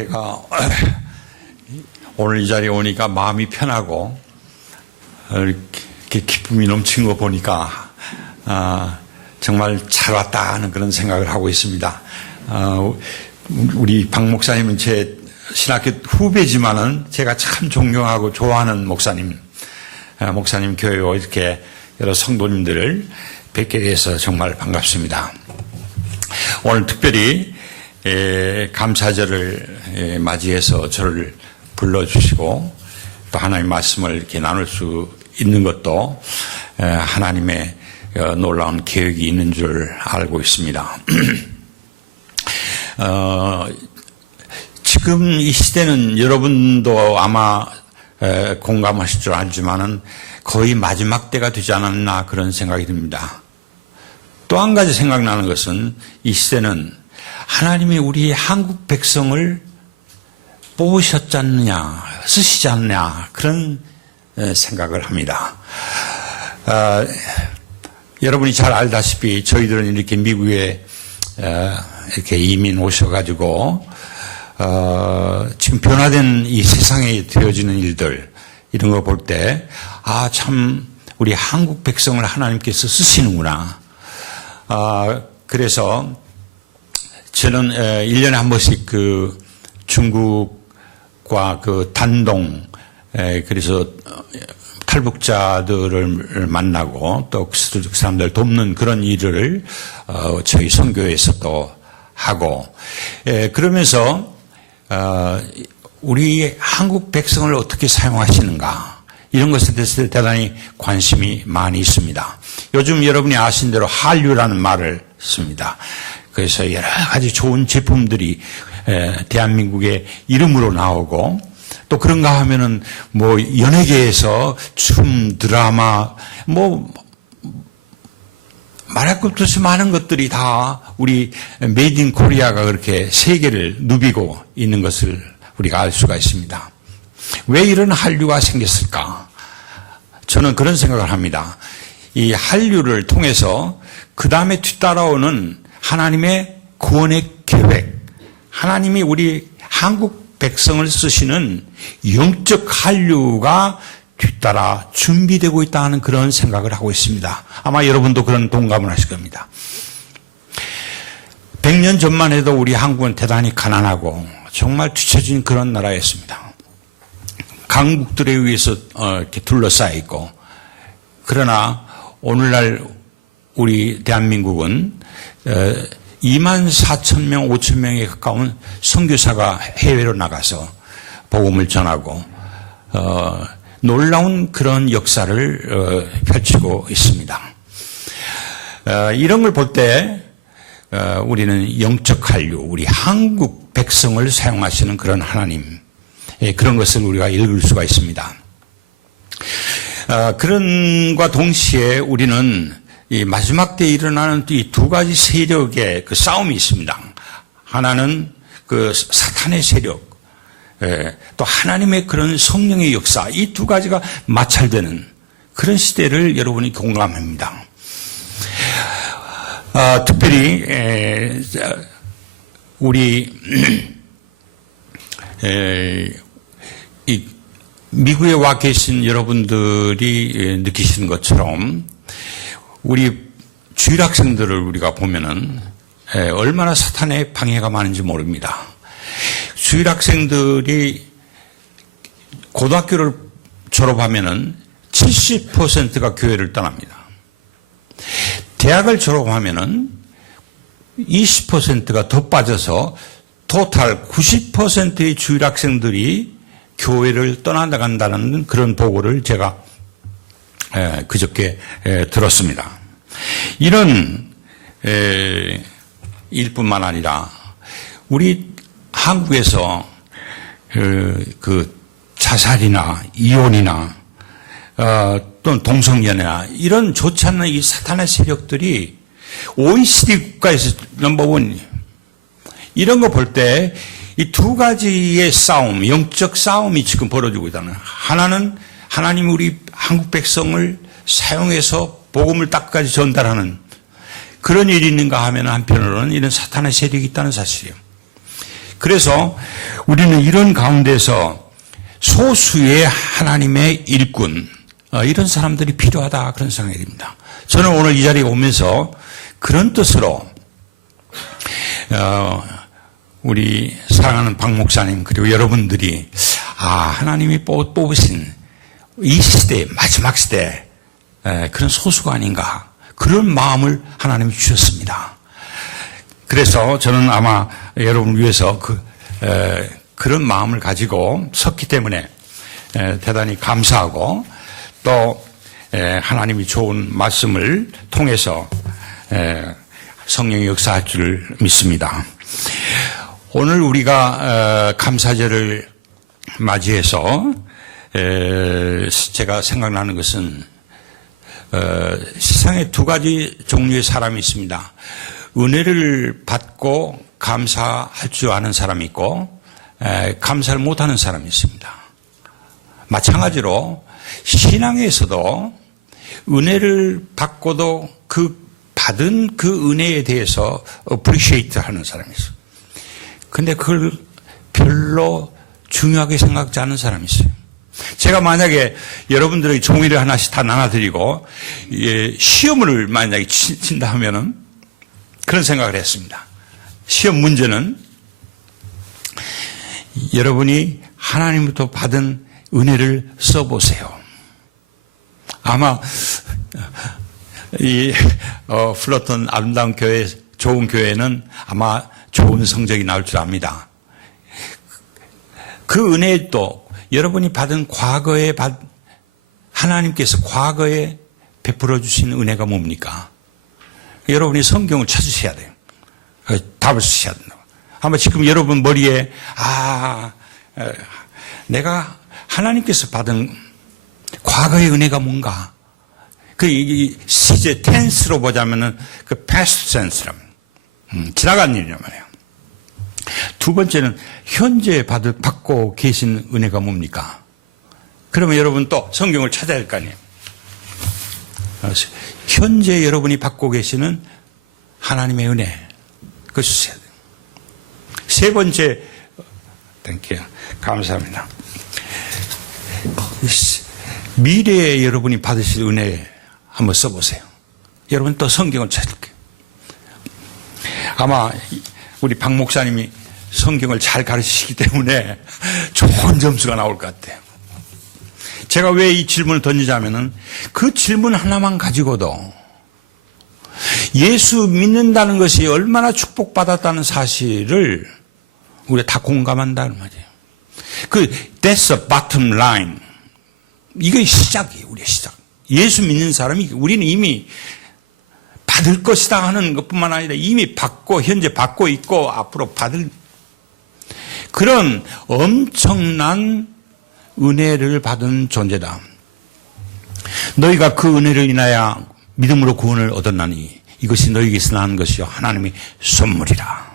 제가 오늘 이 자리에 오니까 마음이 편하고 이렇게 기쁨이 넘치는 거 보니까 정말 잘 왔다 하는 그런 생각을 하고 있습니다. 우리 박 목사님은 제 신학교 후배지만은 제가 참 존경하고 좋아하는 목사님 교회와 이렇게 여러 성도님들을 뵙게 돼서 정말 반갑습니다. 오늘 특별히 감사절을 맞이해서 저를 불러주시고 또 하나님의 말씀을 이렇게 나눌 수 있는 것도 하나님의 놀라운 계획이 있는 줄 알고 있습니다. 지금 이 시대는 여러분도 아마 공감하실 줄 알지만은 거의 마지막 때가 되지 않았나 그런 생각이 듭니다. 또 한 가지 생각나는 것은 이 시대는 하나님이 우리 한국 백성을 뽑으셨지 않느냐, 쓰시지 않느냐 그런 생각을 합니다. 여러분이 잘 알다시피 저희들은 이렇게 미국에 이렇게 이민 오셔가지고 지금 변화된 이 세상에 되어지는 일들 이런 거 볼 때 참 우리 한국 백성을 하나님께서 쓰시는구나. 그래서 저는 1년에 한 번씩 그 중국과 그 단동 그래서 탈북자들을 만나고 또 그 사람들 돕는 그런 일을 저희 선교에서 또 하고 그러면서 우리 한국 백성을 어떻게 사용하시는가 이런 것에 대해서 대단히 관심이 많이 있습니다. 요즘 여러분이 아신 대로 한류라는 말을 씁니다. 그래서 여러 가지 좋은 제품들이 대한민국의 이름으로 나오고 또 그런가 하면은 뭐 연예계에서 춤, 드라마 말할 것도 없이 많은 것들이 다 우리 메이드 인 코리아가 그렇게 세계를 누비고 있는 것을 우리가 알 수가 있습니다. 왜 이런 한류가 생겼을까? 저는 그런 생각을 합니다. 이 한류를 통해서 그 다음에 뒤따라오는 하나님의 구원의 계획, 하나님이 우리 한국 백성을 쓰시는 영적 한류가 뒤따라 준비되고 있다는 그런 생각을 하고 있습니다. 아마 여러분도 그런 동감을 하실 겁니다. 100년 전만 해도 우리 한국은 대단히 가난하고 정말 뒤처진 그런 나라였습니다. 강국들에 의해서 이렇게 둘러싸여 있고 그러나 오늘날 우리 대한민국은 24,000명, 5,000명에 가까운 선교사가 해외로 나가서 복음을 전하고 놀라운 그런 역사를 펼치고 있습니다. 이런 걸 볼 때 우리는 영적 한류, 우리 한국 백성을 사용하시는 그런 하나님 그런 것을 우리가 읽을 수가 있습니다. 그런과 동시에 우리는 이 마지막 때에 일어나는 이 두 가지 세력의 그 싸움이 있습니다. 하나는 그 사탄의 세력, 또 하나님의 그런 성령의 역사, 이 두 가지가 마찰되는 그런 시대를 여러분이 공감합니다. 특별히 우리 이 미국에 와 계신 여러분들이 느끼시는 것처럼 우리 주일학생들을 우리가 보면은 얼마나 사탄의 방해가 많은지 모릅니다. 주일학생들이 고등학교를 졸업하면은 70%가 교회를 떠납니다. 대학을 졸업하면은 20%가 더 빠져서 토탈 90%의 주일학생들이 교회를 떠나간다는 그런 보고를 제가 그저께 들었습니다. 이런 일뿐만 아니라 우리 한국에서 그 자살이나 이혼이나 또는 동성연애나 이런 좋지 않은 이 사탄의 세력들이 OECD 국가에서 넘버원 이런 거 볼 때 이 두 가지의 싸움, 영적 싸움이 지금 벌어지고 있다는. 하나는 하나님이 우리 한국 백성을 사용해서 복음을 땅까지 전달하는 그런 일이 있는가 하면 한편으로는 이런 사탄의 세력이 있다는 사실이에요. 그래서 우리는 이런 가운데서 소수의 하나님의 일꾼, 이런 사람들이 필요하다, 그런 생각이 듭니다. 저는 오늘 이 자리에 오면서 그런 뜻으로 우리 사랑하는 박 목사님 그리고 여러분들이 하나님이 뽑으신 이 시대의 마지막 시대 그런 소수가 아닌가, 그런 마음을 하나님이 주셨습니다. 그래서 저는 아마 여러분을 위해서 그런 마음을 가지고 섰기 때문에 대단히 감사하고, 또 하나님이 좋은 말씀을 통해서 성령의 역사할 줄 믿습니다. 오늘 우리가 감사절을 맞이해서 제가 생각나는 것은 세상에 두 가지 종류의 사람이 있습니다. 은혜를 받고 감사할 줄 아는 사람이 있고 감사를 못하는 사람이 있습니다. 마찬가지로 신앙에서도 은혜를 받고도 받은 그 은혜에 대해서 appreciate 하는 사람이 있어요. 근데 그걸 별로 중요하게 생각지 않는 사람이 있어요. 제가 만약에 여러분들에게 종이를 하나씩 다 나눠드리고 시험을 만약에 친다 하면은 그런 생각을 했습니다. 시험 문제는 여러분이 하나님부터 받은 은혜를 써보세요. 아마 이 플러턴 아름다운 교회, 좋은 교회는 아마 좋은 성적이 나올 줄 압니다. 그 은혜도 여러분이 받은 과거에 하나님께서 과거에 베풀어 주신 은혜가 뭡니까? 여러분이 성경을 찾으셔야 돼요. 답을 쓰셔야 된다고. 아마 지금 여러분 머리에 내가 하나님께서 받은 과거의 은혜가 뭔가? 시제 텐스로 보자면은 past tense라 지나간 일이란 말이에요. 두 번째는 현재 받고 계신 은혜가 뭡니까? 그러면 여러분 또 성경을 찾아야 할 거 아니에요. 현재 여러분이 받고 계시는 하나님의 은혜, 그걸 주셔야 돼요. 세 번째, 땡큐, 감사합니다. 미래에 여러분이 받으실 은혜 한번 써보세요. 여러분 또 성경을 찾을게요. 아마 우리 박 목사님이 성경을 잘 가르치시기 때문에 좋은 점수가 나올 것 같아요. 제가 왜 이 질문을 던지자면은 그 질문 하나만 가지고도 예수 믿는다는 것이 얼마나 축복받았다는 사실을 우리가 다 공감한다는 말이에요. That's the bottom line. 이게 시작이에요, 우리의 시작. 예수 믿는 사람이 우리는 이미 받을 것이다 하는 것뿐만 아니라 이미 받고 현재 받고 있고 앞으로 받을 그런 엄청난 은혜를 받은 존재다. 너희가 그 은혜를 인하여 믿음으로 구원을 얻었나니 이것이 너희에게서 나는 것이요 하나님의 선물이라.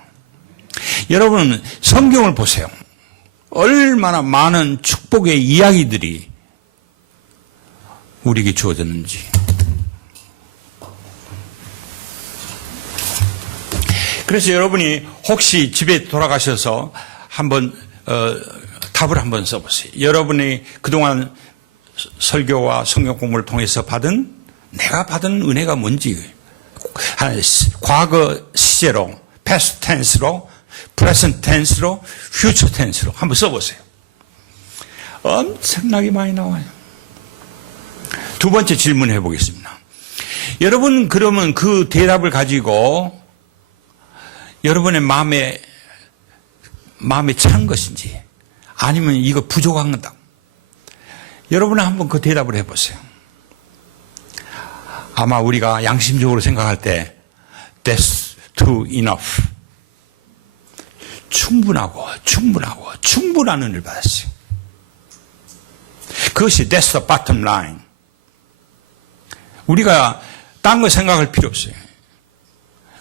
여러분 성경을 보세요. 얼마나 많은 축복의 이야기들이 우리에게 주어졌는지. 그래서 여러분이 혹시 집에 돌아가셔서 한번 답을 한번 써보세요. 여러분이 그동안 설교와 성경 공부를 통해서 내가 받은 은혜가 뭔지 과거 시제로 past tense로 present tense로 future tense로 한번 써보세요. 엄청나게 많이 나와요. 두 번째 질문해 보겠습니다. 여러분 그러면 그 대답을 가지고 여러분의 마음에 찬 것인지 아니면 이거 부족한 거다. 여러분은 한번 그 대답을 해보세요. 아마 우리가 양심적으로 생각할 때 that's too enough. 충분한 은혜를 받았어요. 그것이 that's the bottom line. 우리가 딴 거 생각할 필요 없어요.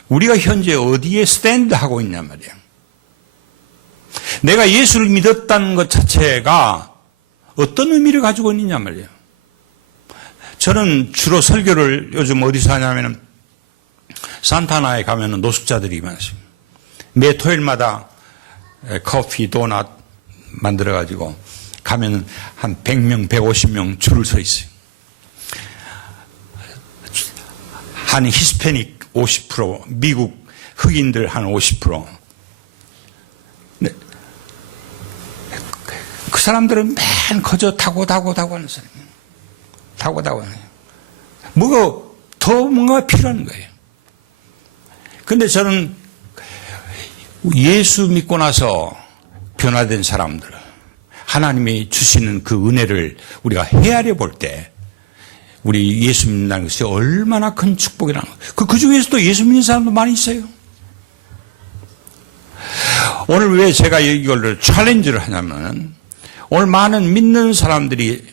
우리가 현재 어디에 스탠드하고 있냔 말이에요. 내가 예수를 믿었다는 것 자체가 어떤 의미를 가지고 있느냐 말이에요. 저는 주로 설교를 요즘 어디서 하냐면은 산타나에 가면은 노숙자들이 많습니다. 매 토요일마다 커피, 도넛 만들어가지고 가면 한 100명, 150명 줄을 서 있어요. 한 히스패닉 50%, 미국 흑인들 한 50%. 네. 그 사람들은 맨 거저 타고 하는 사람이에요. 타고 하는 거예요. 뭐가 더 뭔가 필요한 거예요. 근데 저는 예수 믿고 나서 변화된 사람들, 하나님이 주시는 그 은혜를 우리가 헤아려 볼 때, 우리 예수 믿는다는 것이 얼마나 큰 축복이라는 거예요. 그 중에서도 예수 믿는 사람도 많이 있어요. 오늘 왜 제가 이걸 챌린지를 하냐면, 오늘 많은 믿는 사람들이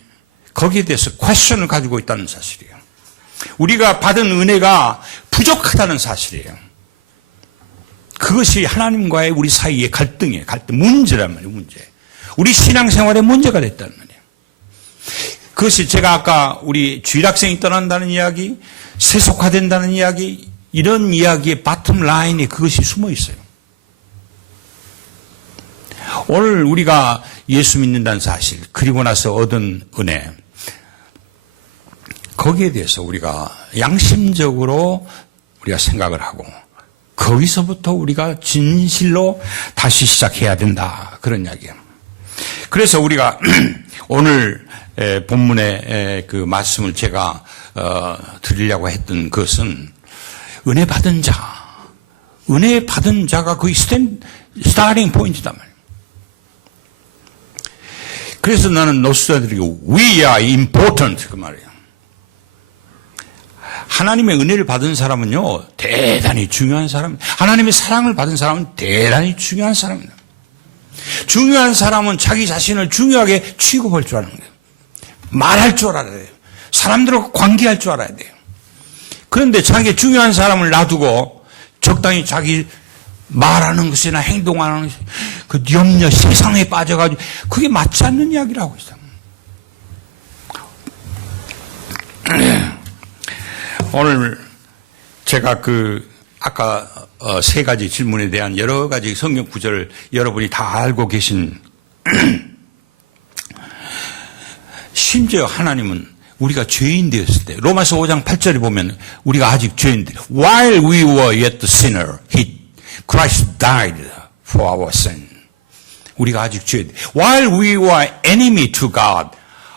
거기에 대해서 퀘스천을 가지고 있다는 사실이에요. 우리가 받은 은혜가 부족하다는 사실이에요. 그것이 하나님과의 우리 사이의 갈등이에요. 문제란 말이에요. 문제. 우리 신앙생활에 문제가 됐다는 말이에요. 그것이 제가 아까 우리 주일학생이 떠난다는 이야기, 세속화된다는 이야기, 이런 이야기의 바텀 라인에 그것이 숨어 있어요. 오늘 우리가 예수 믿는다는 사실, 그리고 나서 얻은 은혜, 거기에 대해서 우리가 양심적으로 우리가 생각을 하고, 거기서부터 우리가 진실로 다시 시작해야 된다. 그런 이야기예요. 그래서 우리가 오늘 본문의 그 말씀을 제가 드리려고 했던 것은 은혜 받은 자가 거의 스타팅 포인트단 말이에요. 그래서 나는 노스자들에게 We are important 그 말이에요. 하나님의 은혜를 받은 사람은요, 대단히 중요한 사람. 하나님의 사랑을 받은 사람은 대단히 중요한 사람입니다. 중요한 사람은 자기 자신을 중요하게 취급할 줄 아는 거예요. 말할 줄 알아야 돼요. 사람들하고 관계할 줄 알아야 돼요. 그런데 자기 중요한 사람을 놔두고 적당히 자기 말하는 것이나 행동하는 것이 그 염려, 세상에 빠져가지고 그게 맞지 않는 이야기를 하고 있어요. 오늘 제가 아까 세 가지 질문에 대한 여러 가지 성경 구절을 여러분이 다 알고 계신, 심지어 하나님은 우리가 죄인 되었을 때, 로마서 5장 8절에 보면 우리가 아직 죄인들, while we were yet the sinner, Christ died for our sin. 우리가 아직 죄인들, while we were enemy to God,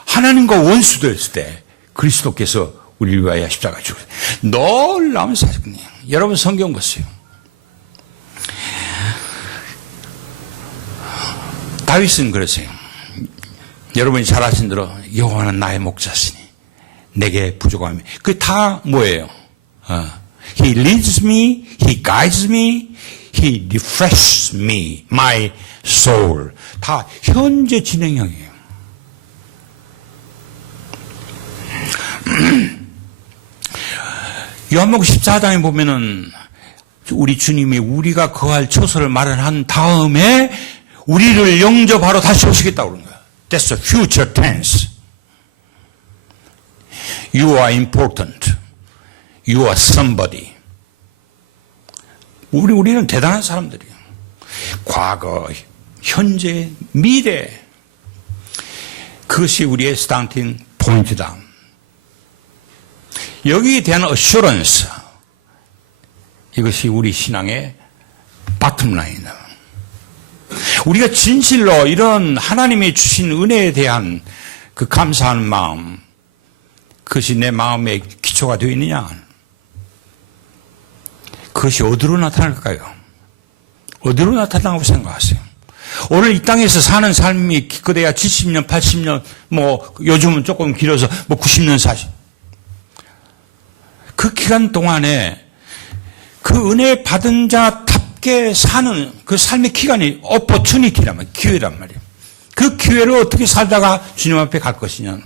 하나님과 원수 되었을 때 그리스도께서 우리를 위하여 십자가 죽으셨어요. 놀라운 사실이에요. 여러분 성경 보세요. 다윗은 그랬어요. 여러분이 잘 아신 대로 여호와는 나의 목자시니 내게 부족함이. 그게 다 뭐예요? He leads me, He guides me, He refreshes me, my soul. 다 현재 진행형이에요. 요한복음 14장에 보면은 우리 주님이 우리가 거할 처소를 마련한 다음에 우리를 영접하러 다시 오시겠다고 그러는 거예요. That's a future tense. You are important. You are somebody. 우리는 대단한 사람들이에요. 과거, 현재, 미래. 그것이 우리의 스타팅 포인트다. 여기에 대한 assurance, 이것이 우리 신앙의 바텀라인이다. 우리가 진실로 이런 하나님이 주신 은혜에 대한 그 감사하는 마음, 그것이 내 마음의 기초가 되어 있느냐? 그것이 어디로 나타날까요? 어디로 나타나고 생각하세요? 오늘 이 땅에서 사는 삶이 기껏해야 70년, 80년, 요즘은 조금 길어서 90년, 40. 그 기간 동안에 그 은혜 받은 자답게 사는 그 삶의 기간이 opportunity란 말이에요. 기회란 말이에요. 그 기회를 어떻게 살다가 주님 앞에 갈 것이냐.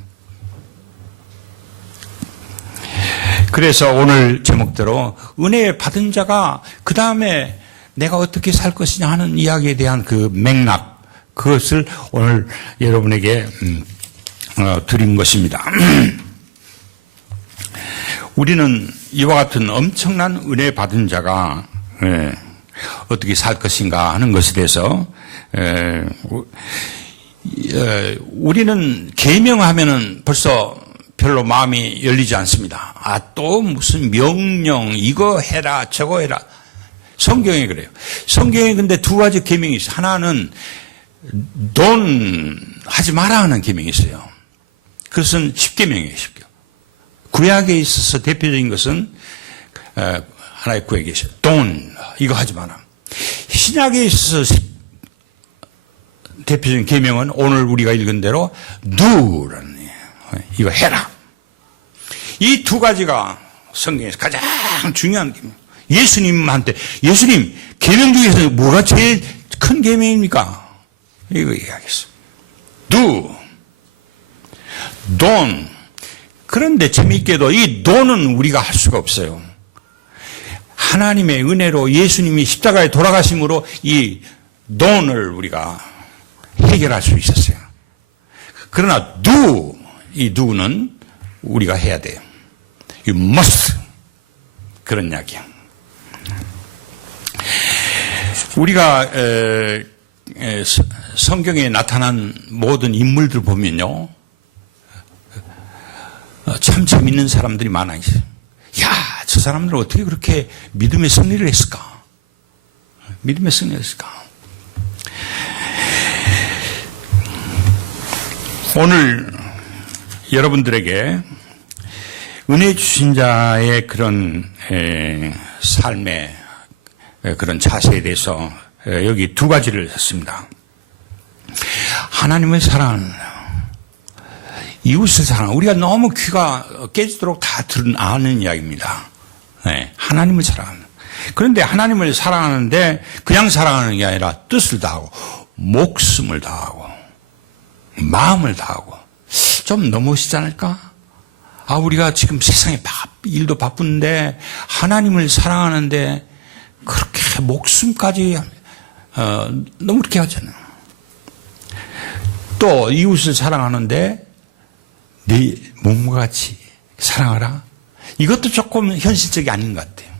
그래서 오늘 제목대로 은혜 받은 자가 그 다음에 내가 어떻게 살 것이냐 하는 이야기에 대한 그 맥락, 그것을 오늘 여러분에게 드린 것입니다. 우리는 이와 같은 엄청난 은혜 받은 자가 어떻게 살 것인가 하는 것에 대해서 우리는 계명하면은 벌써 별로 마음이 열리지 않습니다. 또 무슨 명령, 이거 해라, 저거 해라. 성경에 그래요. 성경에 근데 두 가지 계명이 있어요. 하나는 돈 하지 마라 하는 계명이 있어요. 그것은 10계명이에요. 10계명. 구약에 있어서 대표적인 것은 하나의 구약에 있어요. 돈, 이거 하지 마라. 신약에 있어서 대표적인 계명은 오늘 우리가 읽은 대로 do라는 거예요. 이거 해라. 이 두 가지가 성경에서 가장 중요한 계명. 예수님한테 예수님 계명 중에서 뭐가 제일 큰 계명입니까? 이거 얘기하겠습니다. do, don't. 그런데 재미있게도 이 don은 우리가 할 수가 없어요. 하나님의 은혜로 예수님이 십자가에 돌아가심으로 이 don을 우리가 해결할 수 있었어요. 그러나 do, 이 do는 우리가 해야 돼요. You must. 그런 이야기야. 우리가 성경에 나타난 모든 인물들 보면요, 참 재밌는 사람들이 많아 있어요. 야, 저 사람들은 어떻게 그렇게 믿음의 승리를 했을까? 믿음의 승리를 했을까? 오늘 여러분들에게 은혜 주신 자의 그런 삶의 그런 자세에 대해서 여기 두 가지를 했습니다. 하나님을 사랑하는, 이웃을 사랑하는, 우리가 너무 귀가 깨지도록 다 아는 이야기입니다. 네, 하나님을 사랑하는. 그런데 하나님을 사랑하는데 그냥 사랑하는 게 아니라 뜻을 다하고 목숨을 다하고 마음을 다하고. 좀 너무시지 않을까? 우리가 지금 세상에 일도 바쁜데 하나님을 사랑하는데 그렇게 목숨까지 너무 그렇게 하잖아요. 또 이웃을 사랑하는데 내 몸과 같이 사랑하라. 이것도 조금 현실적이 아닌 것 같아요.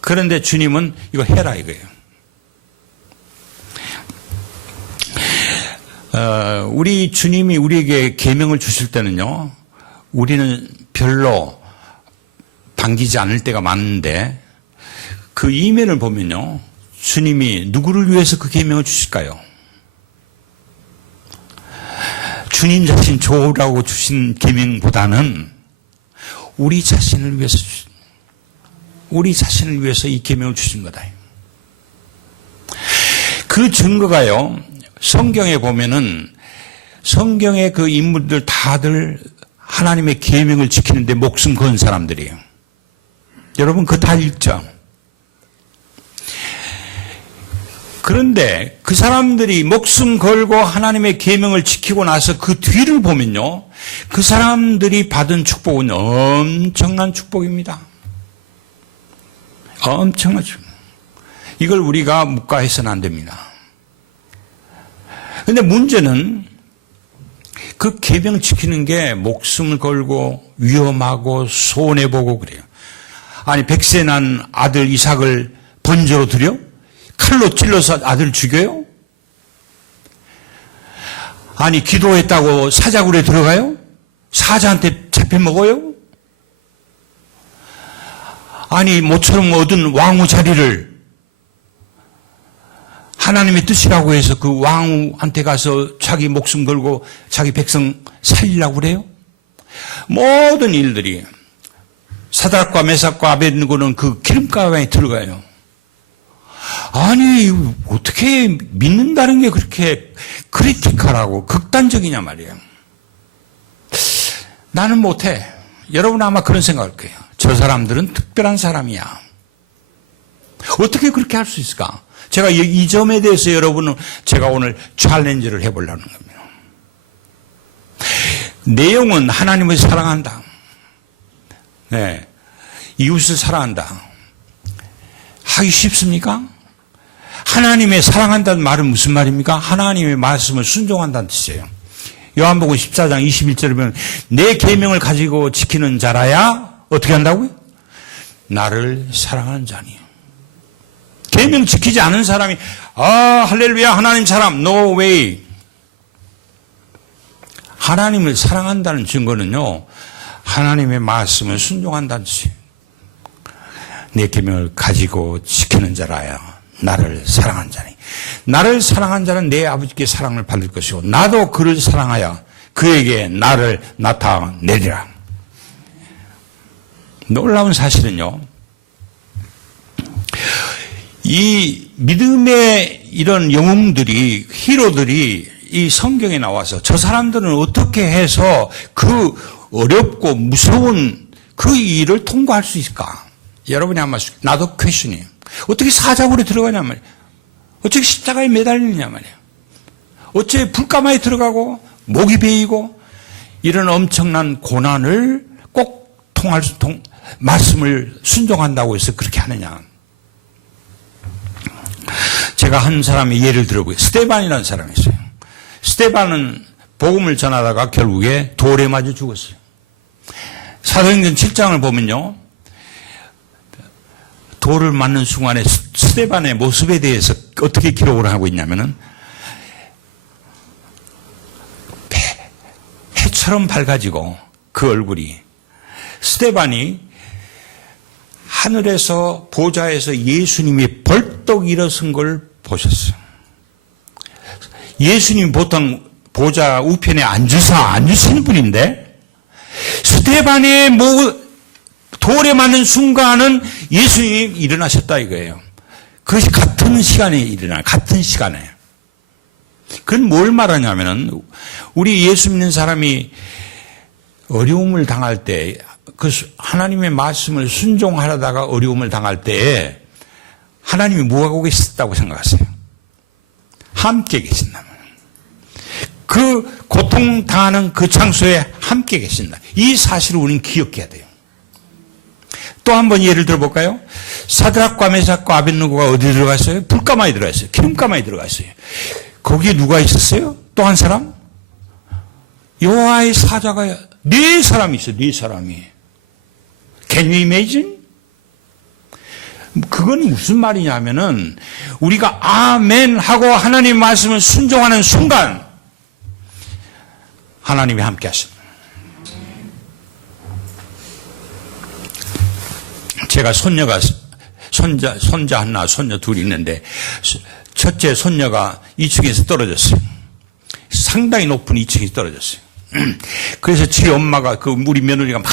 그런데 주님은 이거 해라 이거예요. 우리 주님이 우리에게 계명을 주실 때는요, 우리는 별로 반기지 않을 때가 많은데 그 이면을 보면요, 주님이 누구를 위해서 그 계명을 주실까요? 주님 자신 좋으라고 주신 계명보다는 우리 자신을 위해서 이 계명을 주신 거다. 그 증거가요, 성경에 보면은 성경의 그 인물들 다들 하나님의 계명을 지키는데 목숨 건 사람들이에요. 여러분 그거 다 읽죠? 그런데 그 사람들이 목숨 걸고 하나님의 계명을 지키고 나서 그 뒤를 보면요, 그 사람들이 받은 축복은 엄청난 축복입니다. 엄청난 축복. 이걸 우리가 묵과해서는 안 됩니다. 그런데 문제는 그 계명 지키는 게 목숨을 걸고 위험하고 손해보고 그래요. 아니, 100세 난 아들 이삭을 번제로 드려? 칼로 찔러서 아들 죽여요? 아니, 기도했다고 사자굴에 들어가요? 사자한테 잡혀 먹어요? 아니, 모처럼 얻은 왕후 자리를 하나님의 뜻이라고 해서 그 왕후한테 가서 자기 목숨 걸고 자기 백성 살리려고 그래요? 모든 일들이 사드락과 메삭과 아벳느고는 그 기름가방에 들어가요. 아니, 어떻게 믿는다는 게 그렇게 크리티컬하고 극단적이냐 말이에요. 나는 못해. 여러분 아마 그런 생각할 거예요. 저 사람들은 특별한 사람이야. 어떻게 그렇게 할 수 있을까? 제가 이 점에 대해서 여러분은 제가 오늘 챌린지를 해보려는 겁니다. 내용은 하나님을 사랑한다. 네. 이웃을 사랑한다. 하기 쉽습니까? 하나님의 사랑한다는 말은 무슨 말입니까? 하나님의 말씀을 순종한다는 뜻이에요. 요한복음 14장 21절에 보면 내 계명을 가지고 지키는 자라야 어떻게 한다고요? 나를 사랑하는 자니. 계명 지키지 않은 사람이 할렐루야 하나님 사랑, no way. 하나님을 사랑한다는 증거는요, 하나님의 말씀을 순종한다는 뜻이에요. 내 계명을 가지고 지키는 자라야 나를 사랑한 자니, 나를 사랑한 자는 내 아버지께 사랑을 받을 것이고 나도 그를 사랑하여 그에게 나를 나타내리라. 놀라운 사실은요, 이 믿음의 이런 영웅들이, 히로들이 이 성경에 나와서 저 사람들은 어떻게 해서 그 어렵고 무서운 그 일을 통과할 수 있을까? 여러분이 아마 나도 퀘션이에요. 어떻게 사자굴에 들어가냐 말이에요. 어떻게 십자가에 매달리느냐 말이에요. 어째 불가마에 들어가고 목이 베이고 이런 엄청난 고난을 꼭 말씀을 순종한다고 해서 그렇게 하느냐. 제가 한 사람의 예를 들어보게요. 스데반이라는 사람이 있어요. 스데반은 복음을 전하다가 결국에 돌에 맞아 죽었어요. 사도행전 7장을 보면요, 돌을 맞는 순간에 스데반의 모습에 대해서 어떻게 기록을 하고 있냐면은 해처럼 밝아지고 그 얼굴이, 스데반이 하늘에서 보좌에서 예수님이 벌떡 일어선 걸 보셨어요. 예수님 보통 보좌 우편에 앉으시는 분인데 스데반의 돌에 맞는 순간은 예수님이 일어나셨다 이거예요. 그것이 같은 시간에 일어나요. 같은 시간에. 그건 뭘 말하냐면은 우리 예수 믿는 사람이 어려움을 당할 때, 그 하나님의 말씀을 순종하려다가 어려움을 당할 때에 하나님이 뭐하고 계셨다고 생각하세요? 함께 계신다. 그 고통당하는 그 장소에 함께 계신다. 이 사실을 우리는 기억해야 돼요. 또 한 번 예를 들어볼까요? 사드락과 메삭과 아벳느고가 어디 들어갔어요? 불가마에 들어갔어요. 기름가마에 들어갔어요. 거기에 누가 있었어요? 또 한 사람? 여호와의 사자가 4사람이 있어요. 4사람이. Can you imagine? 그건 무슨 말이냐면은 우리가 아멘 하고 하나님 말씀을 순종하는 순간 하나님이 함께 하십니다. 제가 손자 하나, 손녀 둘이 있는데 첫째 손녀가 2층에서 떨어졌어요. 상당히 높은 2층에서 떨어졌어요. 그래서 지 엄마가 우리 며느리가 막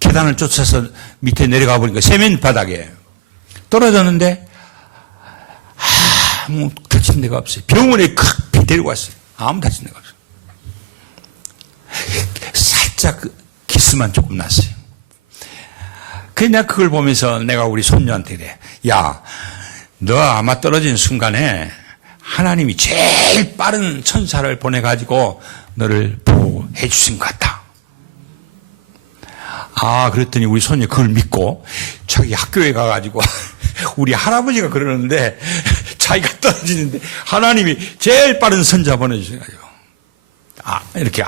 계단을 쫓아서 밑에 내려가 보니까 세면 바닥에 떨어졌는데 아무 다친 데가 없어요. 병원에 급히 데리고 왔어요. 아무 다친 데가 없어요. 살짝 기스만 조금 났어요. 그래서 내가 그걸 보면서 내가 우리 손녀한테 그래. 야, 너 아마 떨어진 순간에 하나님이 제일 빠른 천사를 보내가지고 너를 보호해 주신 것 같다. 그랬더니 우리 손녀 그걸 믿고 자기 학교에 가가지고 우리 할아버지가 그러는데 자기가 떨어지는데 하나님이 제일 빠른 선자 보내주셔가지고 이렇게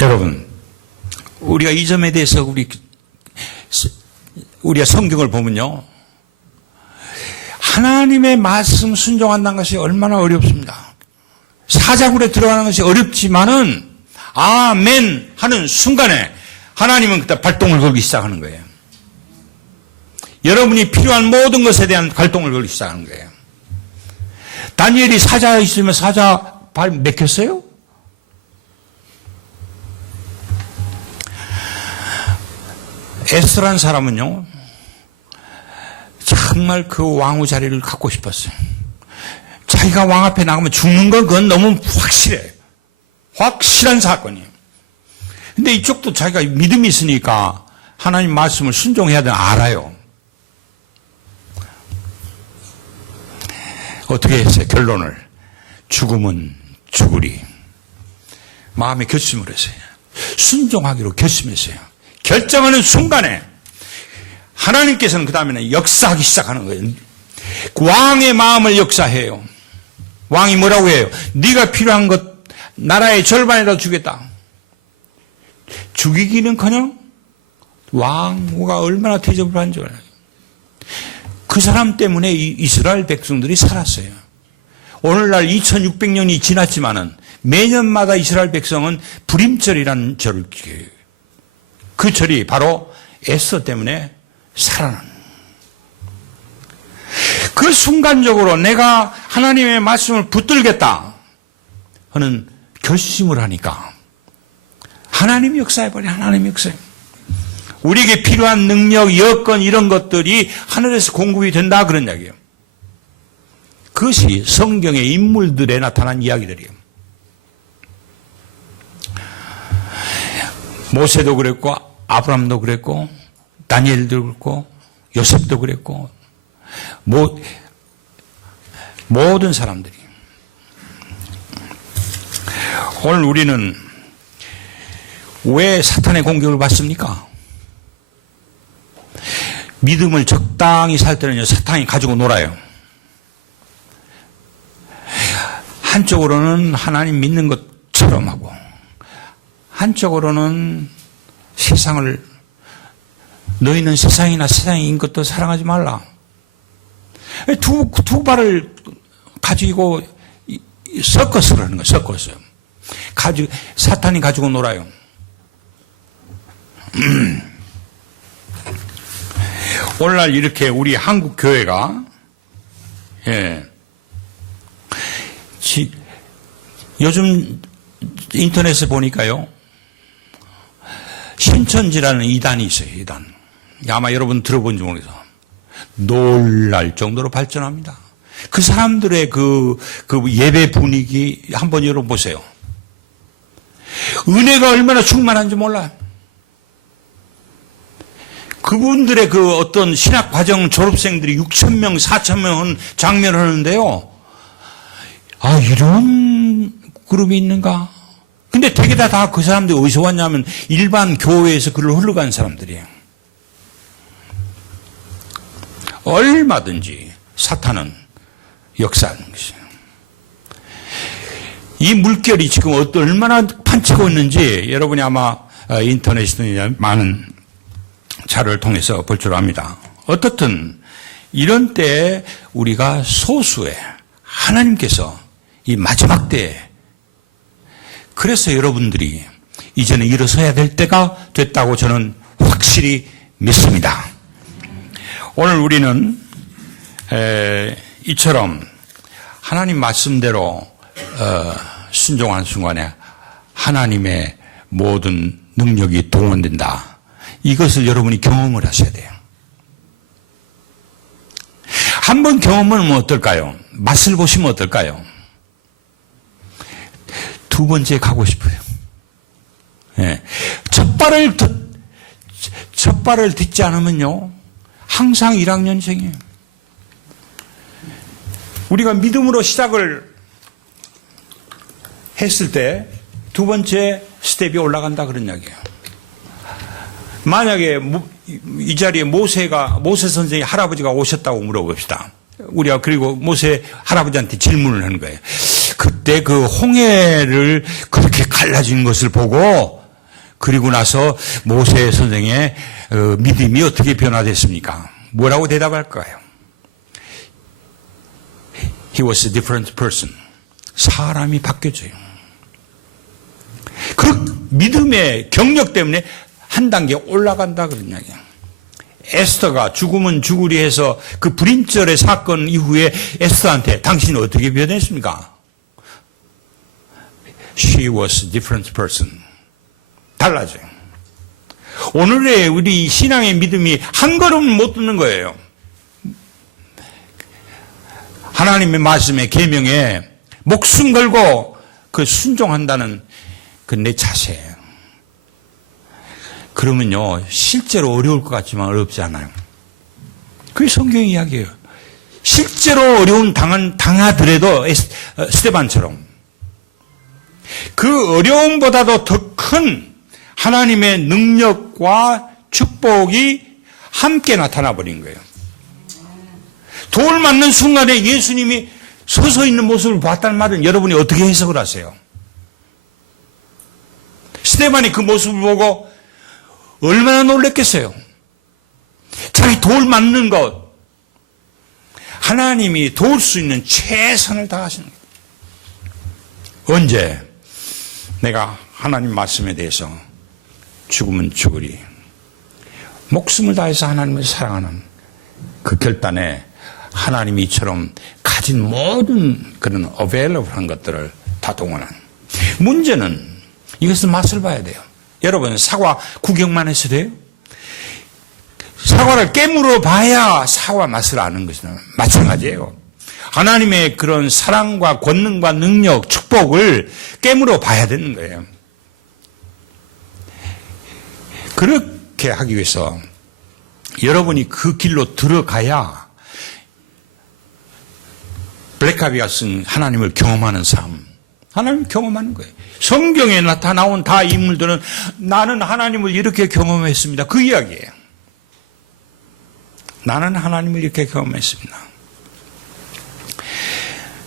여러분, 우리가 이 점에 대해서 우리가 성경을 보면요, 하나님의 말씀 순종한다는 것이 얼마나 어렵습니다. 사자굴에 들어가는 것이 어렵지만은 아멘 하는 순간에 하나님은 그때 발동을 걸기 시작하는 거예요. 여러분이 필요한 모든 것에 대한 발동을 걸기 시작하는 거예요. 다니엘이 사자 있으면 사자 발 맥혔어요? 에스라는 사람은요, 정말 그 왕후 자리를 갖고 싶었어요. 자기가 왕 앞에 나가면 죽는 건 그건 너무 확실해. 확실한 사건이에요. 근데 이쪽도 자기가 믿음이 있으니까 하나님 말씀을 순종해야 되는 알아요. 어떻게 했어요? 결론을. 죽음은 죽으리. 마음에 결심을 했어요. 순종하기로 결심했어요. 결정하는 순간에 하나님께서는 그 다음에는 역사하기 시작하는 거예요. 왕의 마음을 역사해요. 왕이 뭐라고 해요? 네가 필요한 것 나라의 절반이라도 주겠다. 죽이기는커녕 왕후가 얼마나 대접을 한 줄 알아요. 그 사람 때문에 이스라엘 백성들이 살았어요. 오늘날 2600년이 지났지만은 매년마다 이스라엘 백성은 불임절이라는 절을 지켜요. 그 절이 바로 에스더 때문에 살아난. 그 순간적으로 내가 하나님의 말씀을 붙들겠다 하는 결심을 하니까 하나님이 역사해버려. 하나님이 역사해. 우리에게 필요한 능력, 여건 이런 것들이 하늘에서 공급이 된다 그런 이야기예요. 그것이 성경의 인물들에 나타난 이야기들이에요. 모세도 그랬고 아브라함도 그랬고 다니엘도 그랬고 요셉도 그랬고 모든 사람들이. 오늘 우리는 왜 사탄의 공격을 받습니까? 믿음을 적당히 살 때는요, 사탄이 가지고 놀아요. 한쪽으로는 하나님 믿는 것처럼 하고, 한쪽으로는 세상을, 너희는 세상이나 세상인 것도 사랑하지 말라. 두 발을 가지고 서커스를 하는 거예요, 서커스. 사탄이 가지고 놀아요. 오늘날 이렇게 우리 한국 교회가, 요즘 인터넷에 보니까요, 신천지라는 이단이 있어요, 이단. 아마 여러분 들어본지 모르겠어요. 놀랄 정도로 발전합니다. 그 사람들의 그 예배 분위기 한번 여러분 보세요. 은혜가 얼마나 충만한지 몰라요. 그분들의 그 어떤 신학 과정 졸업생들이 6,000명, 4,000명 장면을 하는데요. 아, 이런 그룹이 있는가? 근데 되게 다 그 사람들이 어디서 왔냐면 일반 교회에서 글을 흘러간 사람들이에요. 얼마든지 사탄은 역사하는 것이에요. 이 물결이 지금 얼마나 판치고 있는지 여러분이 아마 인터넷이나 많은 자료를 통해서 볼 줄 압니다. 어떻든 이런 때에 우리가 소수의 하나님께서 이 마지막 때에 그래서 여러분들이 이제는 일어서야 될 때가 됐다고 저는 확실히 믿습니다. 오늘 우리는 이처럼 하나님 말씀대로 순종한 순간에 하나님의 모든 능력이 동원된다. 이것을 여러분이 경험을 하셔야 돼요. 한번 경험하면 어떨까요? 맛을 보시면 어떨까요? 두 번째 가고 싶어요. 첫 발을 딛지 않으면요, 항상 1학년생이에요. 우리가 믿음으로 시작을 했을 때 두 번째 스텝이 올라간다 그런 이야기예요. 만약에 이 자리에 모세 선생의 할아버지가 오셨다고 물어봅시다. 우리가 그리고 모세 할아버지한테 질문을 하는 거예요. 그때 그 홍해를 그렇게 갈라진 것을 보고 그리고 나서 모세 선생의 믿음이 어떻게 변화됐습니까? 뭐라고 대답할까요? He was a different person. 사람이 바뀌어져요. 그 믿음의 경력 때문에 한 단계 올라간다 그런 이야기야. 에스더가 죽으면 죽으리 해서 그 불임절의 사건 이후에 에스더한테 당신은 어떻게 변했습니까? She was a different person. 달라져요. 오늘의 우리 신앙의 믿음이 한 걸음 못 듣는 거예요. 하나님의 말씀에 계명에 목숨 걸고 그 순종한다는 그 내 자세예요. 그러면요, 실제로 어려울 것 같지만 어렵지 않아요. 그게 성경 이야기예요. 실제로 어려운 당하더라도 스데반처럼 그 어려움보다도 더 큰 하나님의 능력과 축복이 함께 나타나 버린 거예요. 돌 맞는 순간에 예수님이 서서 있는 모습을 봤다는 말은 여러분이 어떻게 해석을 하세요? 스데반이 그 모습을 보고 얼마나 놀랬겠어요? 자기 돌 맞는 것, 하나님이 도울 수 있는 최선을 다하시는 거예요. 언제 내가 하나님 말씀에 대해서 죽으면 죽으리, 목숨을 다해서 하나님을 사랑하는 그 결단에 하나님이 이처럼 가진 모든 그런 어베일러블한 것들을 다 동원하는. 문제는 이것은 맛을 봐야 돼요. 여러분, 사과 구경만 해서 돼요? 사과를 깨물어 봐야 사과 맛을 아는 것이나 마찬가지예요. 하나님의 그런 사랑과 권능과 능력, 축복을 깨물어 봐야 되는 거예요. 그렇게 하기 위해서 여러분이 그 길로 들어가야 블랙카비가 쓴 하나님을 경험하는 삶, 하나님을 경험하는 거예요. 성경에 나타나온 다 인물들은 나는 하나님을 이렇게 경험했습니다, 그 이야기예요. 나는 하나님을 이렇게 경험했습니다.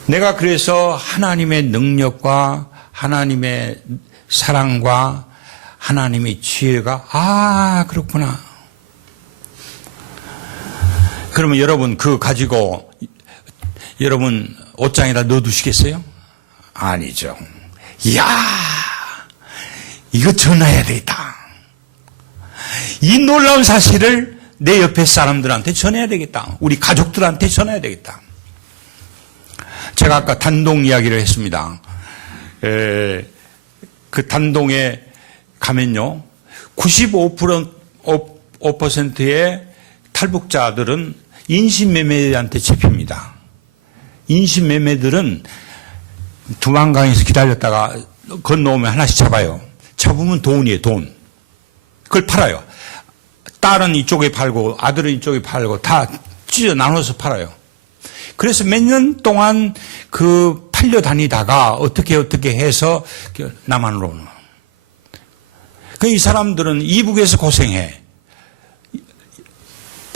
내가 그래서 하나님의 능력과 하나님의 사랑과 하나님의 지혜가 그렇구나. 그러면 여러분 그거 가지고 여러분 옷장에다 넣어두시겠어요? 아니죠. 이야, 이거 전해야 되겠다. 이 놀라운 사실을 내 옆에 사람들한테 전해야 되겠다. 우리 가족들한테 전해야 되겠다. 제가 아까 단동 이야기를 했습니다. 그 단동에 가면요, 95%의 탈북자들은 인신매매한테 잡힙니다. 인신매매들은 두만강에서 기다렸다가 건너오면 하나씩 잡아요. 잡으면 돈이에요, 돈. 그걸 팔아요. 딸은 이쪽에 팔고 아들은 이쪽에 팔고 다 찢어 나눠서 팔아요. 그래서 몇 년 동안 그 팔려 다니다가 어떻게 해서 남한으로 오는. 이 사람들은 이북에서 고생해.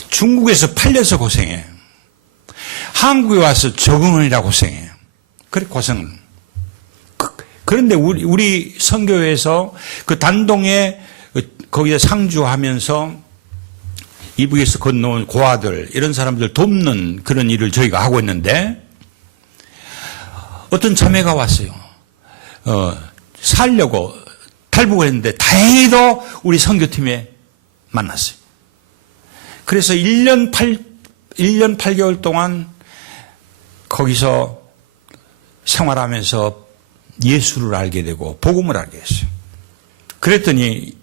중국에서 팔려서 고생해. 한국에 와서 적응하느라 고생해. 그래, 고생을. 그런데 우리 선교회에서 그 단동에 거기에 상주하면서 이북에서 건너온 고아들, 이런 사람들 돕는 그런 일을 저희가 하고 있는데, 어떤 자매가 왔어요. 살려고 탈북을 했는데 다행히도 우리 선교팀에 만났어요. 그래서 1년 8개월 동안 거기서 생활하면서 예수를 알게 되고 복음을 알게 했어요. 그랬더니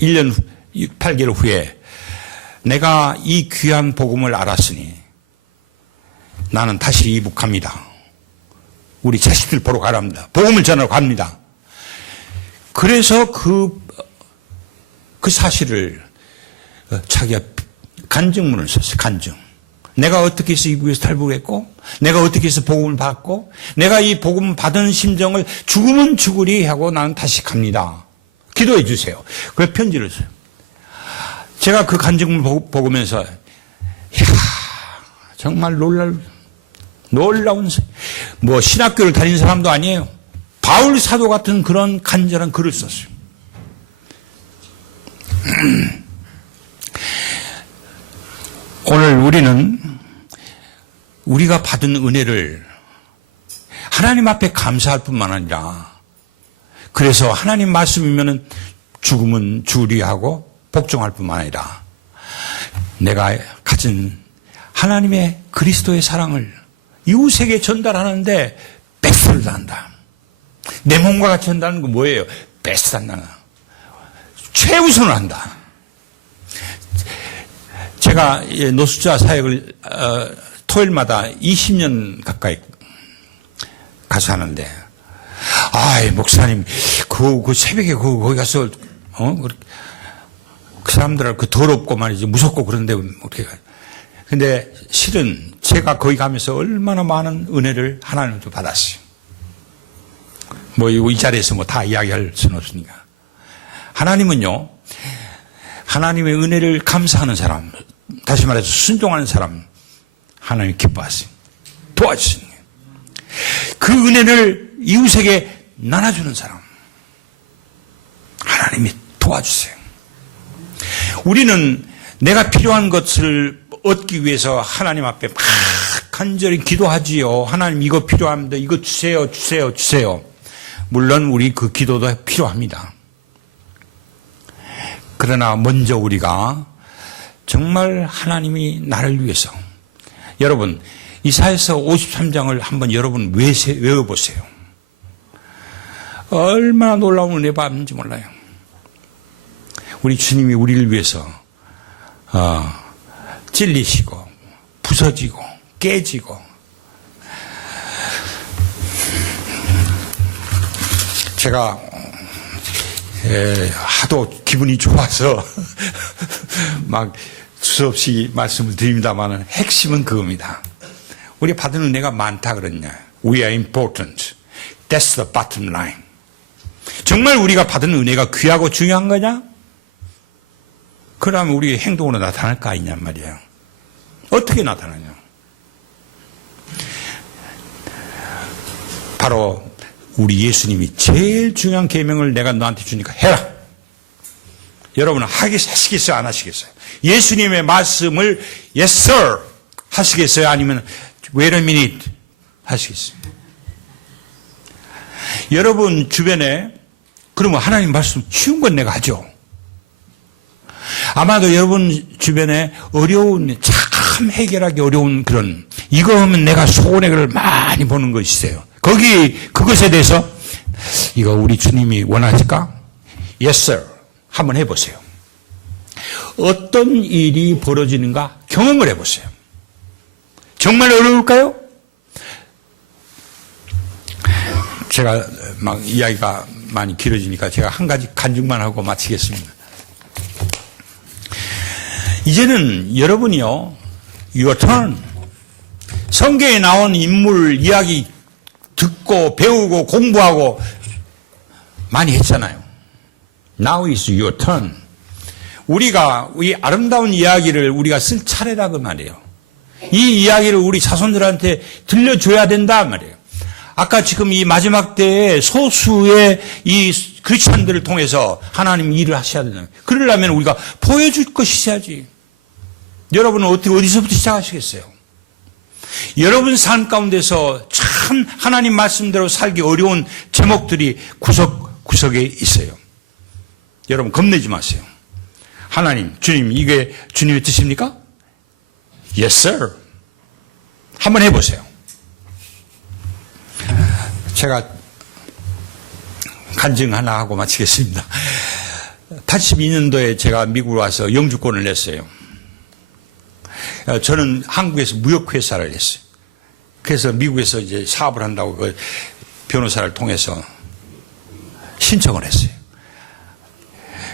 1년 8개월 후에 내가 이 귀한 복음을 알았으니 나는 다시 이북 갑니다. 우리 자식들 보러 가랍니다. 복음을 전하러 갑니다. 그래서 그 사실을 자기가 간증문을 썼어요. 간증. 내가 어떻게 해서 이북에서 탈북했고, 내가 어떻게 해서 복음을 받고, 내가 이 복음 받은 심정을 죽으면 죽으리 하고 나는 다시 갑니다. 기도해 주세요. 그래서 편지를 써요. 제가 그 간증문을 보면서, 이야, 정말 놀라운, 뭐 신학교를 다닌 사람도 아니에요. 바울 사도 같은 그런 간절한 글을 썼어요. 오늘 우리는 우리가 받은 은혜를 하나님 앞에 감사할 뿐만 아니라, 그래서 하나님 말씀이면은 죽으면 주리 하고 복종할 뿐만 아니라 내가 가진 하나님의 그리스도의 사랑을 이웃에게 전달하는데 베스트를 다한다. 내 몸과 같이 한다는 건 뭐예요? 베스트 한다는, 최우선을 한다. 제가 노숙자 사역을 토요일마다 20년 가까이 가서 하는데, 목사님 그 새벽에 거기 가서 그 사람들을 그 더럽고 말이지 무섭고 그런데 어떻게 가요? 근데 실은 제가 거기 가면서 얼마나 많은 은혜를 하나님한테 받았어요. 뭐 이 자리에서 뭐 다 이야기할 수는 없으니까. 하나님은요, 하나님의 은혜를 감사하는 사람, 다시 말해서 순종하는 사람, 하나님 기뻐하세요. 도와주시는 거예요. 그 은혜를 이웃에게 나눠주는 사람, 하나님이 도와주세요. 우리는 내가 필요한 것을 얻기 위해서 하나님 앞에 막 간절히 기도하지요. 하나님 이거 필요합니다. 이거 주세요, 주세요, 주세요. 물론 우리 그 기도도 필요합니다. 그러나 먼저 우리가 정말 하나님이 나를 위해서, 여러분 이사야서 53장을 한번 여러분 외워보세요. 얼마나 놀라운 은혜 받는지 몰라요. 우리 주님이 우리를 위해서 찔리시고 부서지고 깨지고, 제가 하도 기분이 좋아서 막 수없이 말씀을 드립니다만 핵심은 그겁니다. 우리 받은 은혜가 많다 그랬냐. We are important. That's the bottom line. 정말 우리가 받은 은혜가 귀하고 중요한 거냐? 그러면 우리 행동으로 나타날 거 아니냔 말이에요. 어떻게 나타나냐? 바로 우리 예수님이 제일 중요한 계명을 내가 너한테 주니까 해라. 여러분은 하시겠어요? 안 하시겠어요? 예수님의 말씀을 Yes sir 하시겠어요? 아니면 Wait a minute 하시겠어요? 여러분 주변에 그러면 하나님 말씀 쉬운 건 내가 하죠. 아마도 여러분 주변에 어려운, 참 해결하기 어려운 그런, 이거 하면 내가 손해를 많이 보는 거 있어요. 그것에 대해서 이거 우리 주님이 원하실까? Yes sir. 한번 해보세요. 어떤 일이 벌어지는가 경험을 해보세요. 정말 어려울까요? 제가 막 이야기가 많이 길어지니까 제가 한 가지 간증만 하고 마치겠습니다. 이제는 여러분이요, your turn. 성경에 나온 인물 이야기 듣고 배우고 공부하고 많이 했잖아요. Now is your turn. 우리가 이 아름다운 이야기를 우리가 쓸 차례다 그 말이에요. 이 이야기를 우리 자손들한테 들려줘야 된다 말이에요. 아까 지금 이 마지막 때에 소수의 이 크리스찬들을 통해서 하나님 일을 하셔야 된다. 그러려면 우리가 보여줄 것이 있어야지. 여러분은 어디서부터 시작하시겠어요? 여러분 삶 가운데서 참 하나님 말씀대로 살기 어려운 제목들이 구석구석에 있어요. 여러분 겁내지 마세요. 하나님, 주님, 이게 주님의 뜻입니까? Yes, sir. 한번 해보세요. 제가 간증 하나 하고 마치겠습니다. 82년도에 제가 미국으로 와서 영주권을 냈어요. 저는 한국에서 무역회사를 했어요. 그래서 미국에서 이제 사업을 한다고 그 변호사를 통해서 신청을 했어요.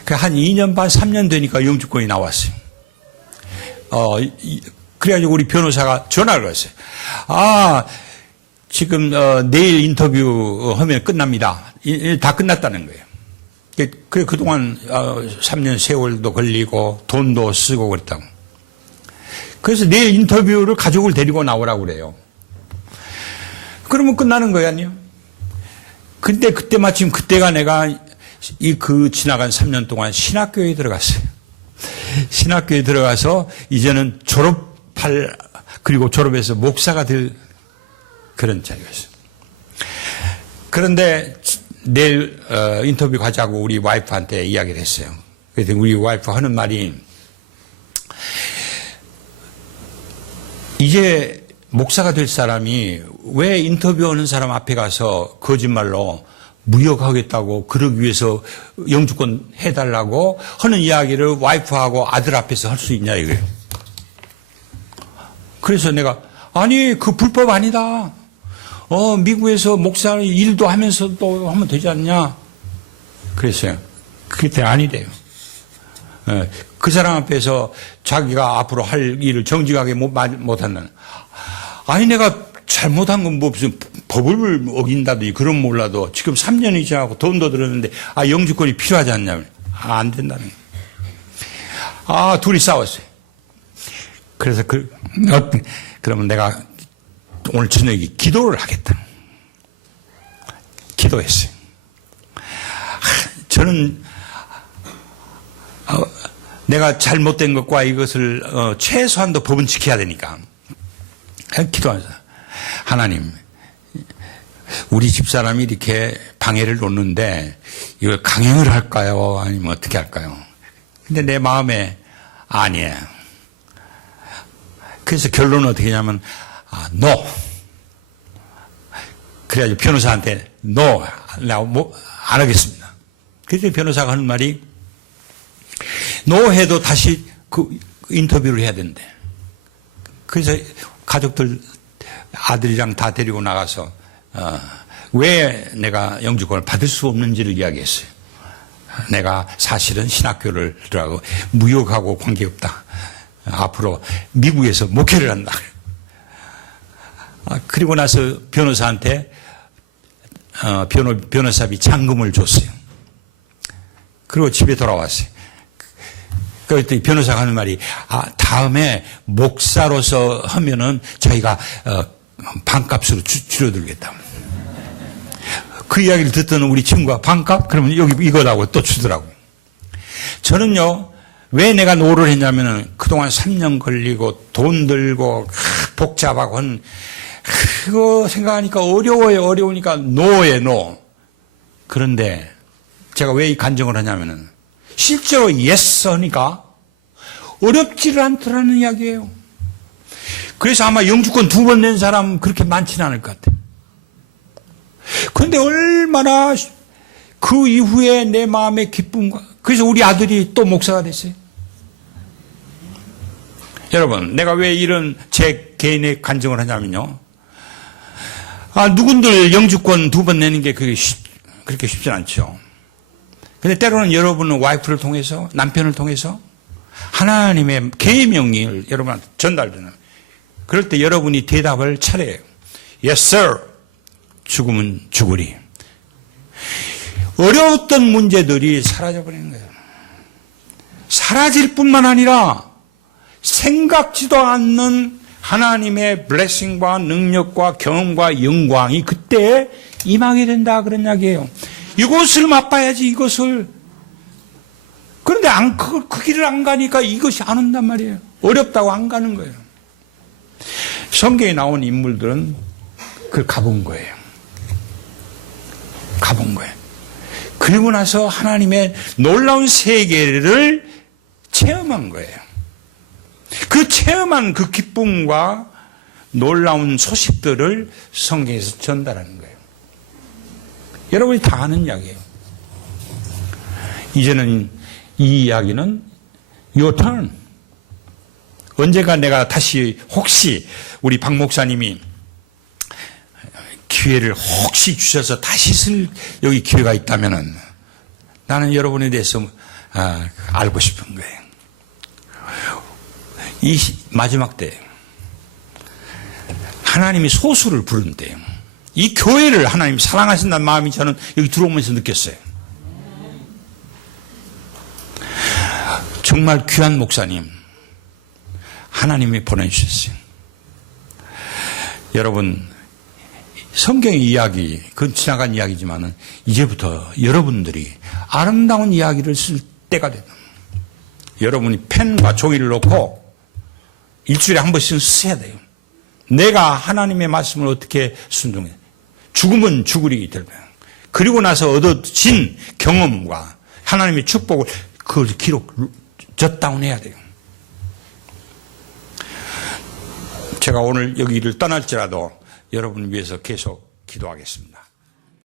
한 2년 반, 3년 되니까 영주권이 나왔어요. 그래가지고 우리 변호사가 전화를 했어요. 지금 내일 인터뷰 하면 끝납니다. 다 끝났다는 거예요. 그래 그동안 3년 세월도 걸리고 돈도 쓰고 그랬다고. 그래서 내일 인터뷰를 가족을 데리고 나오라고 그래요. 그러면 끝나는 거야, 아니요? 근데 그때 마침 그때가 내가 지나간 3년 동안 신학교에 들어갔어요. 신학교에 들어가서 이제는 그리고 졸업해서 목사가 될 그런 자리였어요. 그런데 내일 인터뷰 가자고 우리 와이프한테 이야기를 했어요. 그래서 우리 와이프 하는 말이, 이제 목사가 될 사람이 왜 인터뷰하는 사람 앞에 가서 거짓말로 무역하겠다고 그러기 위해서 영주권 해달라고 하는 이야기를 와이프하고 아들 앞에서 할 수 있냐 이거예요. 그래서 내가 아니 그 불법 아니다. 미국에서 목사 일도 하면서 또 하면 되지 않냐. 그랬어요. 그때 아니래요. 그 사람 앞에서 자기가 앞으로 할 일을 정직하게 못한다는. 아니 내가 잘못한 건 뭐 무슨 법을 어긴다든지 그런 몰라도 지금 3년이 지나고 돈도 들었는데 영주권이 필요하지 않냐면 안 된다는 거예요. 둘이 싸웠어요. 그래서 그러면 내가 오늘 저녁에 기도를 하겠다. 기도했어요. 저는 내가 잘못된 것과 이것을 최소한도 법은 지켜야 되니까 기도하자. 하나님, 우리 집사람이 이렇게 방해를 놓는데 이걸 강행을 할까요? 아니면 어떻게 할까요? 근데 내 마음에 아니에요. 그래서 결론은 어떻게 하냐면 no. 그래가지고 변호사한테 no, 나 안 하겠습니다. 그래서 변호사가 하는 말이 no 해도 다시 그 인터뷰를 해야 된대. 그래서 가족들 아들이랑 다 데리고 나가서 왜 내가 영주권을 받을 수 없는지를 이야기했어요. 내가 사실은 신학교를 들어가고 무역하고 관계없다. 앞으로 미국에서 목회를 한다. 그리고 나서 변호사한테 변호사비 잔금을 줬어요. 그리고 집에 돌아왔어요. 그랬더니 변호사가 하는 말이 다음에 목사로서 하면은 저희가 반값으로 줄여드리겠다. 그 이야기를 듣던 우리 친구가 반값? 그러면 여기 이거라고 또 주더라고요. 저는요, 왜 내가 노를 했냐면은 그동안 3년 걸리고 돈 들고 복잡하고 그거 생각하니까 어려우니까 노예요, 노. 그런데 제가 왜 이 간증을 하냐면은 실제로 yes 하니까 어렵지를 않더라는 이야기예요. 그래서 아마 영주권 2번 낸 사람 그렇게 많지는 않을 것 같아요. 그런데 얼마나 그 이후에 내 마음의 기쁨과, 그래서 우리 아들이 또 목사가 됐어요. 여러분, 내가 왜 이런 제 개인의 간증을 하냐면요. 누군들 영주권 2번 내는 게 그렇게 쉽진 않죠. 근데 때로는 여러분은 와이프를 통해서, 남편을 통해서 하나님의 계명을 여러분한테 전달되는, 그럴 때 여러분이 대답을 차려요. Yes, sir. 죽으면 죽으리. 어려웠던 문제들이 사라져버리는 거예요. 사라질 뿐만 아니라 생각지도 않는 하나님의 블레싱과 능력과 경험과 영광이 그때 임하게 된다, 그런 이야기예요. 이것을 맛봐야지, 이것을. 그런데 그 길을 안 가니까 이것이 안 온단 말이에요. 어렵다고 안 가는 거예요. 성경에 나온 인물들은 그걸 가본 거예요. 가본 거예요. 그리고 나서 하나님의 놀라운 세계를 체험한 거예요. 그 체험한 그 기쁨과 놀라운 소식들을 성경에서 전달하는 거예요. 여러분이 다 아는 이야기예요. 이제는 이 이야기는 your turn. 언젠가 내가 다시 혹시 우리 박 목사님이 기회를 혹시 주셔서 다시 쓸 여기 기회가 있다면은 나는 여러분에 대해서 알고 싶은 거예요. 이 마지막 때 하나님이 소수를 부른 때요. 이 교회를 하나님 사랑하신다는 마음이 저는 여기 들어오면서 느꼈어요. 정말 귀한 목사님 하나님이 보내주셨어요. 여러분, 성경의 이야기, 그건 지나간 이야기지만은 이제부터 여러분들이 아름다운 이야기를 쓸 때가 된다. 여러분이 펜과 종이를 놓고 일주일에 한 번씩은 쓰셔야 돼요. 내가 하나님의 말씀을 어떻게 순종해. 죽으면 죽으리 될 거예요. 그리고 나서 얻어진 경험과 하나님의 축복을 그 기록, 젖다운해야 돼요. 제가 오늘 여기를 떠날지라도 여러분을 위해서 계속 기도하겠습니다.